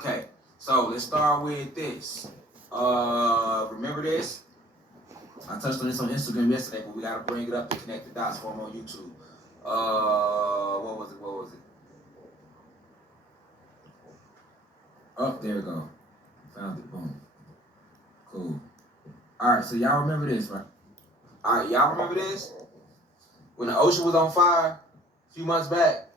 Okay, so let's start with this. Remember this? I touched on this on Instagram yesterday, but we gotta bring it up to connect the dots for them on YouTube. What was it? What was it? Oh, there we go. Found it. Boom. Cool. All right, so y'all remember this, right? All right, y'all remember this? When the ocean was on fire a few months back,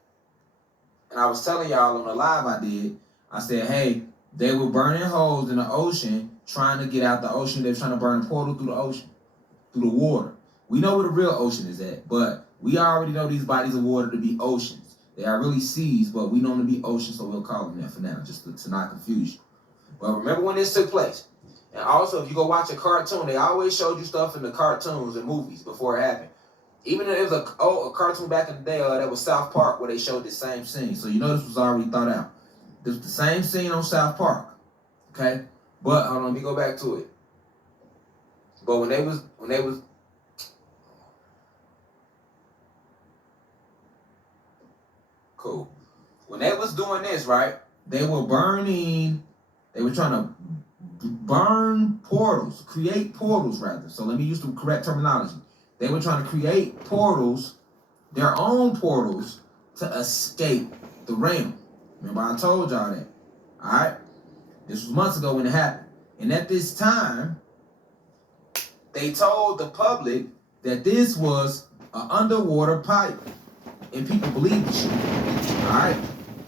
and I was telling y'all on the live I did, I said, hey, they were burning holes in the ocean trying to get out the ocean. They were trying to burn a portal through the ocean, through the water. We know where the real ocean is at, but we already know these bodies of water to be oceans. They are really seas, but we know them to be oceans, so we'll call them that for now, just to not confuse you. But remember when this took place. And also, if you go watch a cartoon, they always showed you stuff in the cartoons and movies before it happened. Even if it was a cartoon back in the day that was South Park where they showed the same scene. So you know this was already thought out. This was the same scene on South Park. Okay? But hold on, let me go back to it. But when they was cool. When they was doing this, right? They were trying to burn portals, create portals rather. So let me use the correct terminology. They were trying to create portals, their own portals, to escape the realm. Remember I told y'all that. All right? This was months ago when it happened. And at this time, they told the public that this was an underwater pipe. And people believed the shit. All right?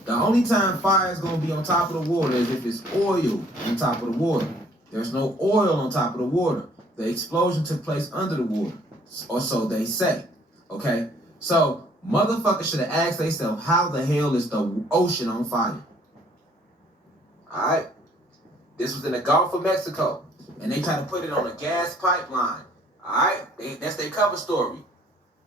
The only time fire is going to be on top of the water is if it's oil on top of the water. There's no oil on top of the water. The explosion took place under the water. Or so they say. Okay? So, motherfuckers should have asked themselves, how the hell is the ocean on fire? Alright? This was in the Gulf of Mexico. And they tried to put it on a gas pipeline. Alright? That's their cover story.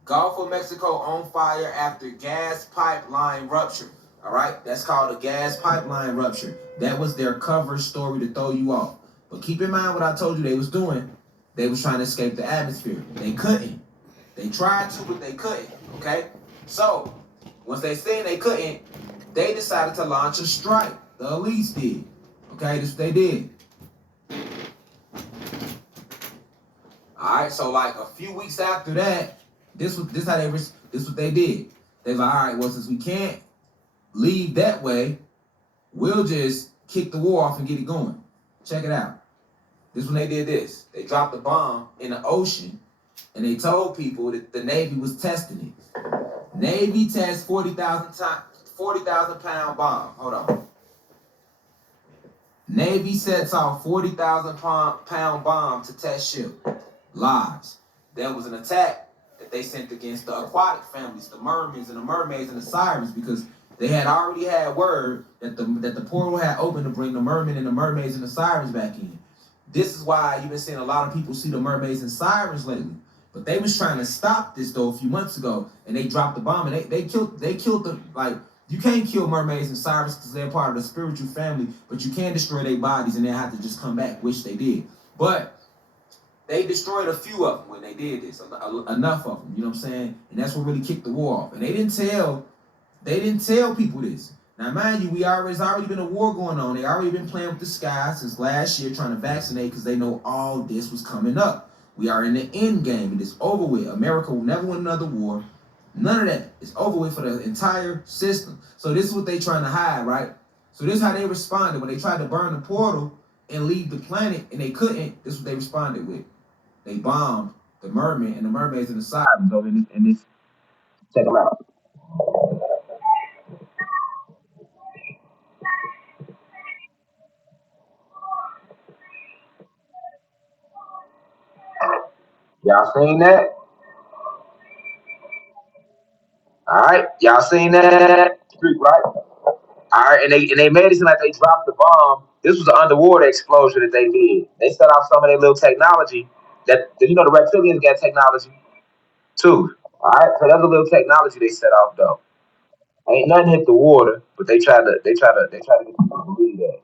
Gulf of Mexico on fire after gas pipeline rupture. Alright? That's called a gas pipeline rupture. That was their cover story to throw you off. But keep in mind what I told you they was doing. They was trying to escape the atmosphere. They couldn't. They tried to, but they couldn't. Okay? So, once they seen they couldn't, they decided to launch a strike. The elites did. Okay? This is what they did. Alright, so like a few weeks after that, this what they did. They was like, all right, well, since we can't leave that way, we'll just kick the war off and get it going. Check it out. This when they did this. They dropped a bomb in the ocean, and they told people that the Navy was testing it. Navy tests 40,000 pound bomb. Hold on. Navy sets off 40,000 pound bomb to test ship. Lies. There was an attack that they sent against the aquatic families, the mermaids and the mermaids and the sirens, because they had already had word that the portal had opened to bring the mermen and the mermaids and the sirens back in. This is why you've been seeing a lot of people see the mermaids and sirens lately. But they was trying to stop this though a few months ago, and they dropped the bomb, and they killed the, like, you can't kill mermaids and sirens because they're part of the spiritual family, but you can destroy their bodies and they have to just come back, which they did. But they destroyed a few of them when they did this, enough of them, you know what I'm saying? And that's what really kicked the war off. And they didn't tell people this. Now, mind you, there's already been a war going on. They already been playing with the sky since last year, trying to vaccinate because they know all this was coming up. We are in the end game. It is over with. America will never win another war. None of that. It's over with for the entire system. So this is what they trying to hide, right? So this is how they responded. When they tried to burn the portal and leave the planet and they couldn't, this is what they responded with. They bombed the mermaid and the mermaids and the sirens over in this. Check them out. Y'all seen that? All right, y'all seen that? Street, right? All right, and they made it seem like they dropped the bomb. This was an underwater explosion that they did. They set off some of their little technology that you know the reptilians got technology too. All right, so that's a little technology they set off though. Ain't nothing hit the water, but they try to get people to believe that.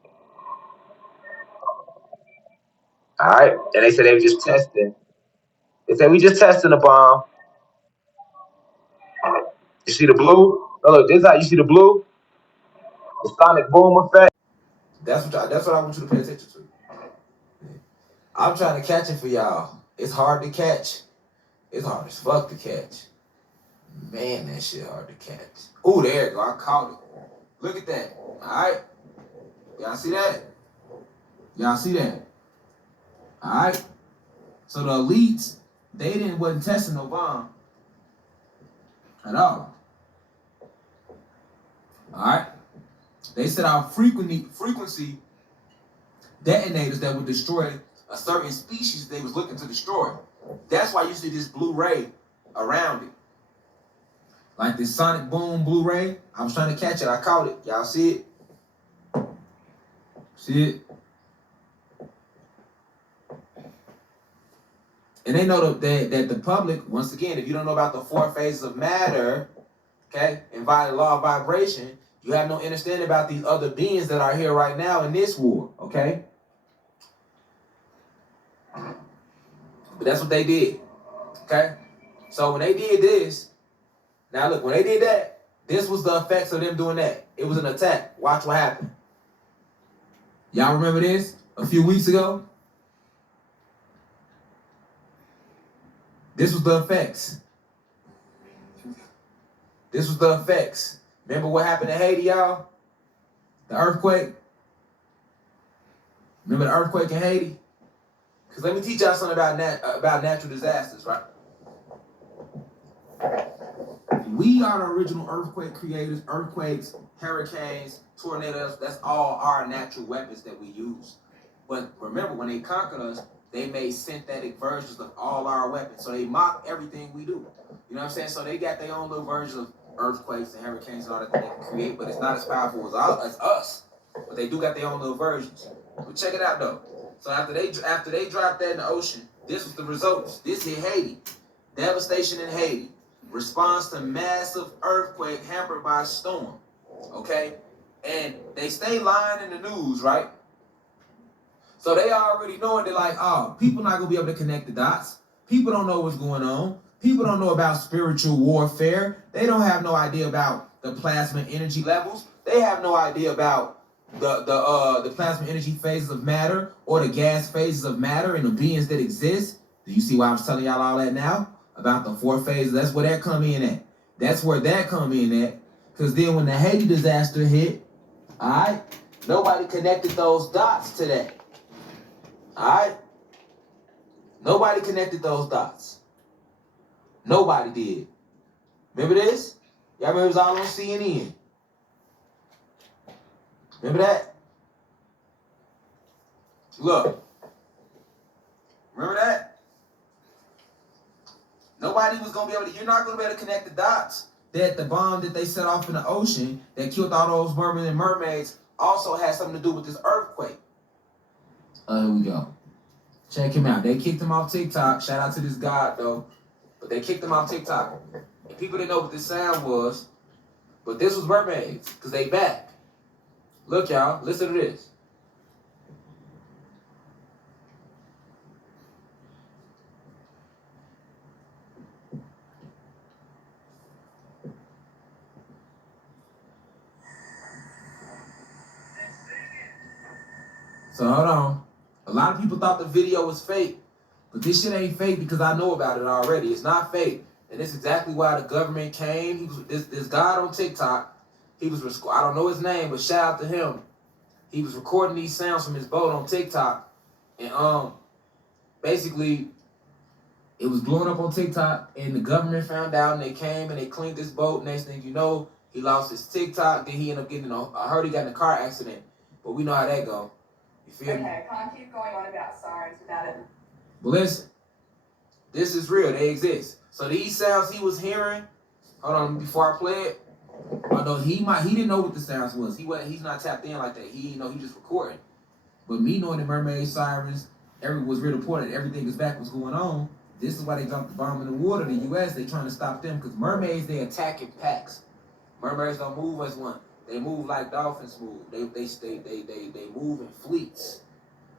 All right, and they said they were just testing. They said we just testing the bomb. You see the blue? Oh, look, this is how you see the blue. The sonic boom effect. That's what I want you to pay attention to. I'm trying to catch it for y'all. It's hard to catch. It's hard as fuck to catch. Man, that shit hard to catch. Oh, there you go. I caught it. Look at that. All right. Y'all see that? Y'all see that? All right. So the elites, wasn't testing no bomb at all. All right. They set out frequency detonators that would destroy a certain species they was looking to destroy. That's why you see this blue ray around it. Like this sonic boom blue ray. I was trying to catch it. I caught it. Y'all see it? See it? And they know that the public, once again, if you don't know about the 4 phases of matter, okay, and by the law of vibration, you have no understanding about these other beings that are here right now in this war, okay? But that's what they did, okay? So when they did this, now look, when they did that, this was the effects of them doing that. It was an attack. Watch what happened. Y'all remember this? A few weeks ago? This was the effects. This was the effects. Remember what happened in Haiti, y'all? The earthquake? Remember the earthquake in Haiti? Because let me teach y'all something about natural disasters, right? We are the original earthquake creators. Earthquakes, hurricanes, tornadoes, that's all our natural weapons that we use. But remember, when they conquered us, they made synthetic versions of all our weapons. So they mock everything we do. You know what I'm saying? So they got their own little version of earthquakes and hurricanes and all that they can create, but it's not as powerful as us. But they do got their own little versions. But check it out though. So after they dropped that in the ocean, this was the results. This hit Haiti. Devastation in Haiti. Response to massive earthquake hampered by storm. Okay? And they stay lying in the news, right? So they already know it. They're like, oh, people not going to be able to connect the dots. People don't know what's going on. People don't know about spiritual warfare. They don't have no idea about the plasma energy levels. They have no idea about the plasma energy phases of matter or the gas phases of matter and the beings that exist. Do you see why I'm telling y'all all that now? About the 4 phases. That's where that come in at. That's where that come in at. Because then when the Haiti disaster hit, all right, nobody connected those dots to that. All right? Nobody connected those dots. Nobody did. Remember this? Y'all remember it was all on CNN. Remember that? Look. Remember that? Nobody was going to be able to, you're not going to be able to connect the dots that the bomb that they set off in the ocean that killed all those mermen and mermaids also had something to do with this earthquake. Here we go. Check him out. They kicked him off TikTok. Shout out to this God, though. But they kicked him off TikTok. And people didn't know what this sound was. But this was mermaids. Because they back. Look, y'all. Listen to this. So hold on. A lot of people thought the video was fake. But this shit ain't fake because I know about it already. It's not fake. And it's exactly why the government came. He was this guy on TikTok. He was, I don't know his name, but shout out to him. He was recording these sounds from his boat on TikTok. And basically, it was blowing up on TikTok. And the government found out and they came and they cleaned this boat. Next thing you know, he lost his TikTok. Then he ended up getting I heard he got in a car accident. But we know how that go. You feel me? Okay, I can't keep going on about sirens without it. But listen, this is real. They exist. So these sounds he was hearing, hold on, before I play it, although he didn't know what the sounds was. He's not tapped in like that. He just recording. But me knowing the mermaid sirens, was real important, everything is back, what's going on. This is why they dumped the bomb in the water. The U.S., they trying to stop them because mermaids, they attack in packs. Mermaids don't move as one. They move like dolphins move. They move in fleets.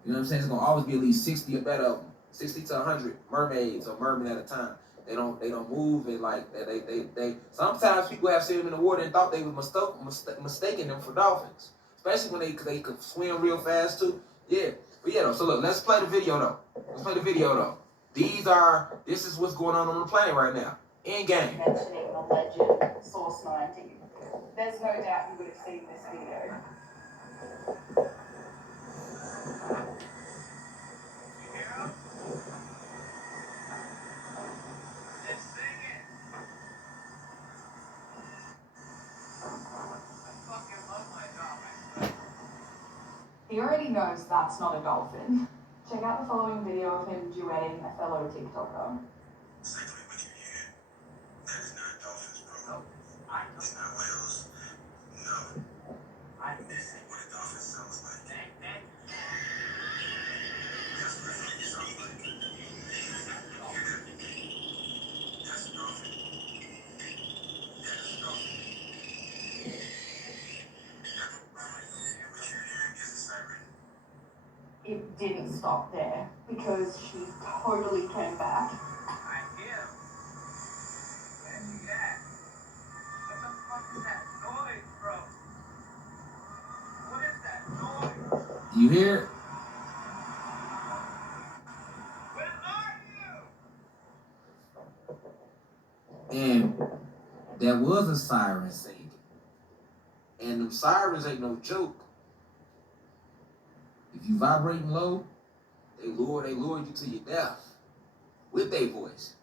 You know what I'm saying? It's gonna always be at least 60 or better of them. 60 to 100 mermaids or mermen at a time. They don't move and like they sometimes people have seen them in the water and thought they were mistaking them for dolphins. especially when they could swim real fast too. Yeah, but yeah. Though. So look, let's play the video though. This is what's going on the planet right now. In game. Mentioning the legend Source 90. There's no doubt you would have seen this video. He already knows that's not a dolphin. Check out the following video of him duetting a fellow TikToker. That is not dolphins, bro. No. It's not whales. No. This ain't what a dolphin sounds like. That's what it sounds like. That's a dolphin. That is a dolphin. What you're hearing is a siren. It didn't stop there because she totally came back. I hear. Where'd you get? What the fuck is that noise, bro? What is that noise? You hear it? Where are you? And there was a siren singing. And them sirens ain't no joke. If you vibrating low, they lure you to your death with their voice.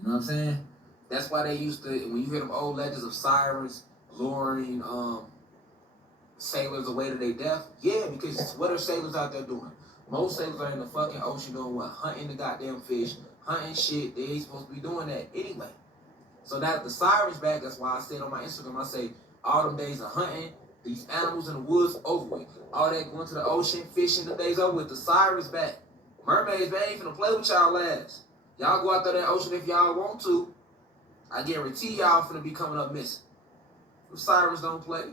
You know what I'm saying? That's why they used to, when you hear them old legends of sirens luring sailors away to their death, yeah, because what are sailors out there doing? Most sailors are in the fucking ocean doing what? Hunting the goddamn fish, hunting shit. They ain't supposed to be doing that anyway. So now that the sirens back, that's why I said on my Instagram, I say all them days of hunting, these animals in the woods over with. All that going to the ocean, fishing, the days over with. The sirens back. Mermaids, man, ain't finna play with y'all lads. Y'all go out there in the ocean if y'all want to. I guarantee y'all finna be coming up missing. The sirens don't play.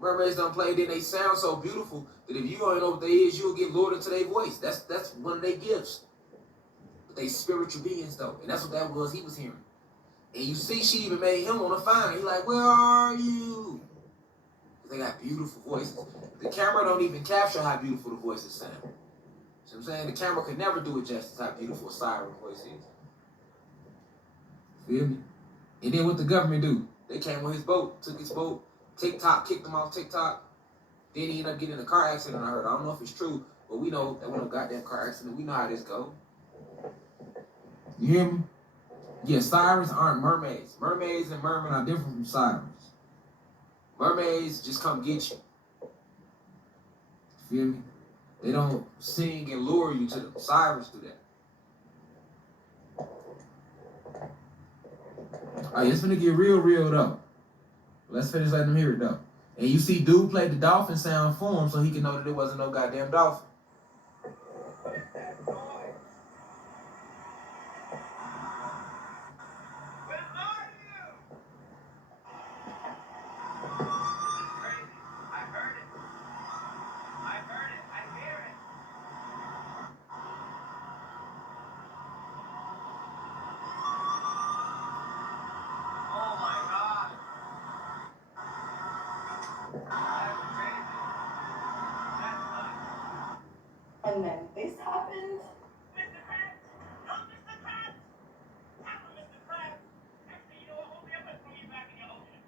Mermaids don't play. Then they sound so beautiful that if you don't know what they is, you'll get lured into their voice. That's one of their gifts. But they spiritual beings though. And that's what that was he was hearing. And you see she even made him want to find her. He like, where are you? They got beautiful voices. The camera don't even capture how beautiful the voices sound. See what I'm saying? The camera could never do it justice how beautiful a siren voice is. Feel me? And then what the government do? They came on his boat, took his boat, TikTok, kicked him off TikTok. Then he ended up getting in a car accident, I heard. I don't know if it's true, but we know that when a goddamn car accident, we know how this go. You hear me? Yeah, sirens aren't mermaids. Mermaids and mermen are different from sirens. Mermaids just come get you. Feel me? They don't sing and lure you to them. Sirens do that. Alright, it's finna get real though. Let's finish letting them hear it though. And you see dude played the dolphin sound for him so he can know that it wasn't no goddamn dolphin. And then this happened. Mr. Krabs! Help Mr. Krabs! Tap him, Mr. Krabs! Actually, you know what, homie? I'm gonna throw you back in your ocean.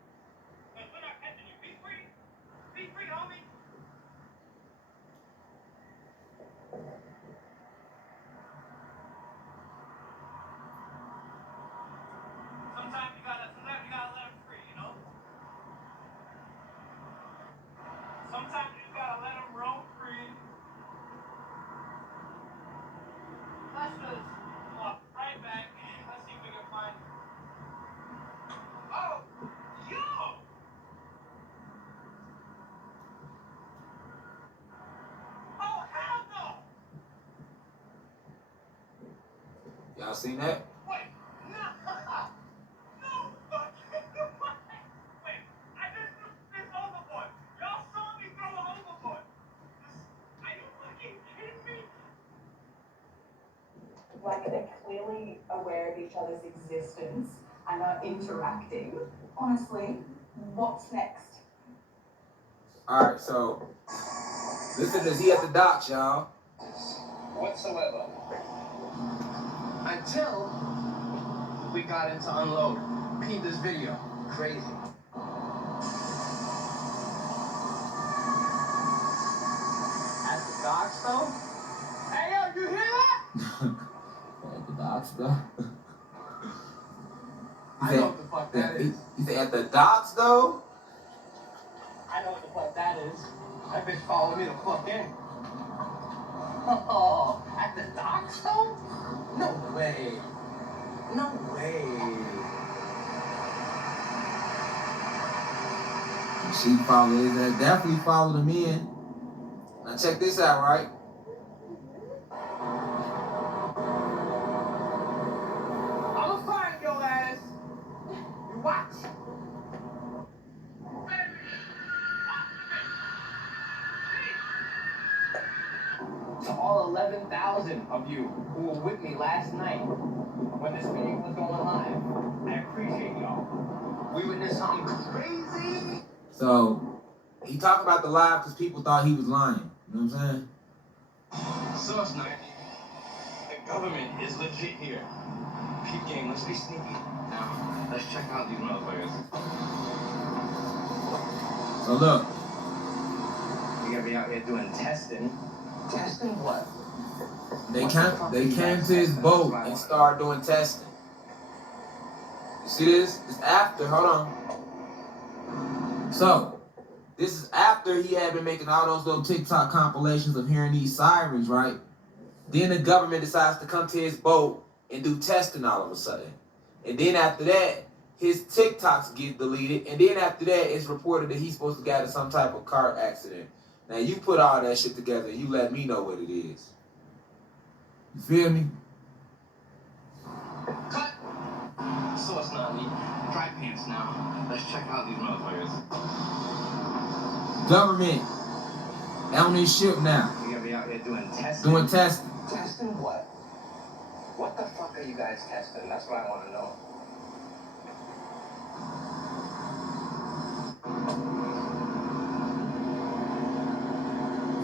Because we're not catching you. Be free! Be free, homie! Sometimes you gotta let him free, you know? Sometimes you gotta let him roam free. Let's just walk right back and let's see if we can find. Oh, yo! Oh, hell no! Y'all seen that? Wait, no! No fucking way! Wait, I just threw this overboard. Y'all saw me throw it overboard. Are you fucking kidding me? Like they're clearly aware of each other's existence and are interacting. Honestly, what's next? All right, so listen to he at the docks, y'all. Whatsoever. Until we got into unload. Peep this video. Crazy. At the docks though? Hey yo, you hear that? At the docks, though. I know what the fuck that is. He said at the docks, though. I know what the fuck that is. That bitch followed me the fuck in. Oh, at the docks though? No way. No way. She followed his ass. Definitely followed him in. Now check this out, right? I'ma find your ass. You watch. To all 11,000 of you who were with me last night when this video was going live, I appreciate y'all. We witnessed something crazy. So he talked about the lie because people thought he was lying. You know what I'm saying? Source night. The government is legit here. Peep game, let's be sneaky. Now, let's check out these motherfuckers. So look. We gotta be out here doing testing. Testing what? They came to his boat and started doing testing. You see this? It's after, hold on. So, this is after he had been making all those little TikTok compilations of hearing these sirens, right? Then the government decides to come to his boat and do testing all of a sudden. And then after that, his TikToks get deleted. And then after that, it's reported that he's supposed to get in some type of car accident. Now, you put all that shit together and you let me know what it is. You feel me? Cut! Source not me. Dry pants now. Let's check out these motherfuckers. Government on this ship now. We gotta be out here doing testing. Doing testing. Testing what? What the fuck are you guys testing? That's what I want to know.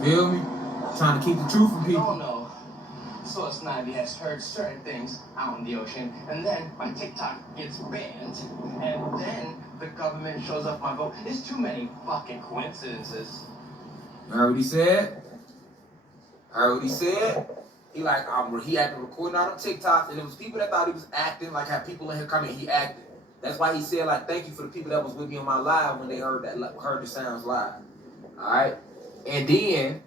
Feel me? Trying to keep the truth from We all people. know Source 90 has heard certain things out in the ocean, and then my TikTok gets banned, and then the government shows up my boat. There's too many fucking coincidences. Heard what he said? Heard what he said? He had been recording all them TikToks, and it was people that thought he was acting, like had people in here coming, he acted. That's why he said, like, thank you for the people that was with me on my live when they heard the sounds live. Alright? And then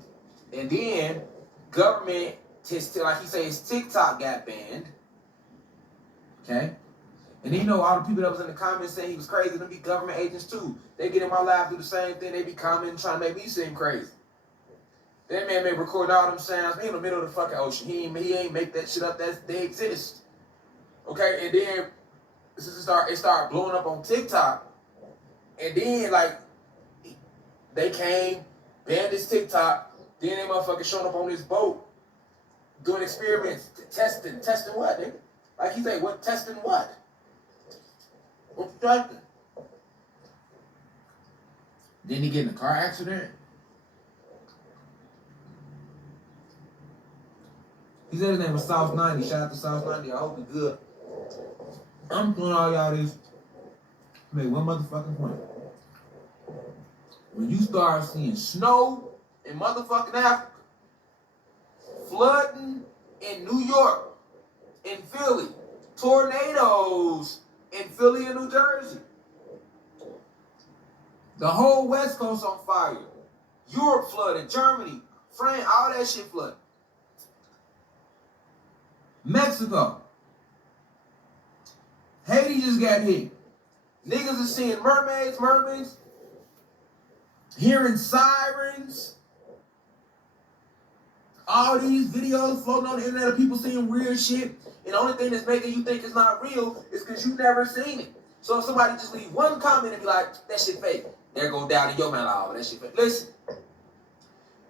government, like he said, his TikTok got banned. Okay? And then, you know, all the people that was in the comments saying he was crazy, them be government agents too. They get in my live, do the same thing, they be commenting, trying to make me seem crazy. That man may record all them sounds. He in the middle of the fucking ocean. He ain't make that shit up. They exist. Okay, and then it started blowing up on TikTok. And then like they came, banned his TikTok. Then they motherfuckers showing up on this boat, doing experiments, testing what, nigga? Like he said, what testing what? What you testing? Didn't he get in a car accident? He said his name was South 90. Shout out to South 90. I hope he's good. I'm doing all y'all this to make one motherfucking point. When you start seeing snow in motherfucking Africa, flooding in New York, in Philly, tornadoes in Philly and New Jersey, the whole West Coast on fire, Europe flooded, Germany, France, all that shit flooded. Mexico. Haiti just got hit. Niggas are seeing mermaids, hearing sirens. All these videos floating on the internet of people seeing weird shit. And the only thing that's making you think it's not real is because you've never seen it. So if somebody just leave one comment and be like, that shit fake, there go down in your man, oh, that shit fake. Listen.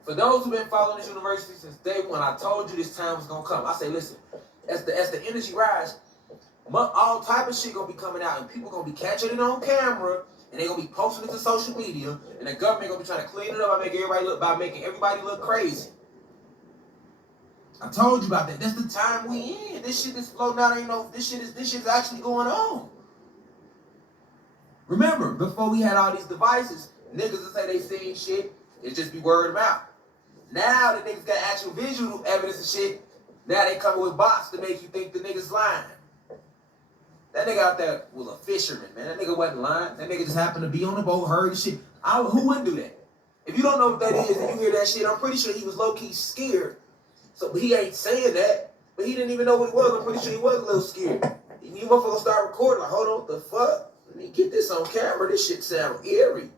For those who've been following this university since day one, I told you this time was gonna come. I say, listen, as the energy rise, all type of shit gonna be coming out, and people gonna be catching it on camera And they're gonna be posting it to social media, and the government gonna be trying to clean it up by making everybody look crazy. I told you about that. That's the time we in. This shit is floating out. Ain't no. This shit's actually going on. Remember, before we had all these devices, niggas would say they seen shit. It just be word of mouth. Now the niggas got actual visual evidence and shit. Now they coming with bots to make you think the niggas lying. That nigga out there was a fisherman, man. That nigga wasn't lying. That nigga just happened to be on the boat, heard the shit. Who wouldn't do that? If you don't know what that is and you hear that shit, I'm pretty sure he was low-key scared. So he ain't saying that, but he didn't even know what he was. I'm pretty sure he was a little scared. You motherfuckers start recording, like, hold on, what the fuck? Let me get this on camera. This shit sound eerie.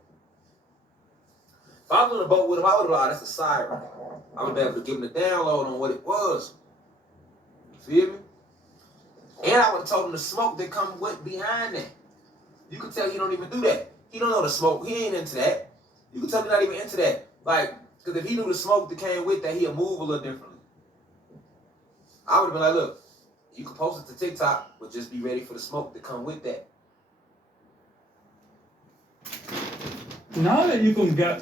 If I was on the boat with him, I would have thought, that's a siren. I would be able to give him the download on what it was. You feel me? And I would have told him the smoke that come with behind that. You can tell he don't even do that. He don't know the smoke. He ain't into that. You can tell he's not even into that. Like, because if he knew the smoke that came with that, he'll move a little differently. I would have been like, look, you can post it to TikTok, but just be ready for the smoke to come with that. Now that you can get